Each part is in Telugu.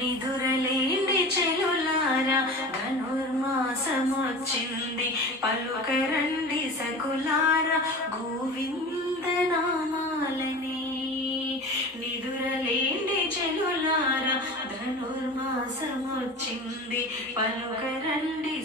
నిదురలేని చెలులారా ధనుర్మాసమొచ్చింది. పలుకరండి సకులారా గోవింద నామాలని నిదురలేని చెలులారా ధనుర్మాసమొచ్చింది. పలుకరండి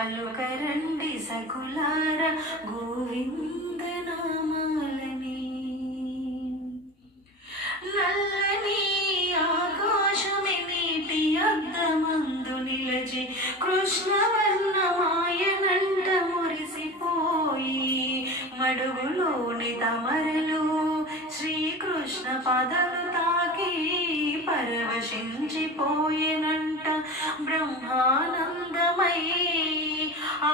పలుకరండి సకులార గోవింద నామాలని నల్లని ఆకాశమి నీటి అద్దమందు నిలచి కృష్ణవర్ణమాయనంట మురిసిపోయి మడుగులోని తమరలు శ్రీకృష్ణ పదలు తాకి పరవశించిపోయేనంట బ్రహ్మాన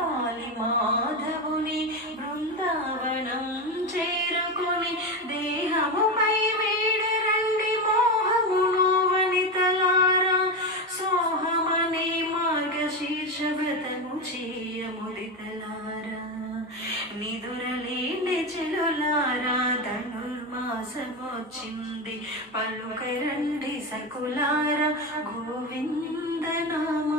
పాలి మాధవుని బృందావనం చేరుకుని దేహముపై వేడరండి మోహమును వనితలారా. సోహమనే మార్గశీర్ష వ్రతము చేయముదితలారా నిదురలేని చెలులారా ధనుర్మాసమొచ్చింది. పలుకరండి సకులారా గోవిందనామ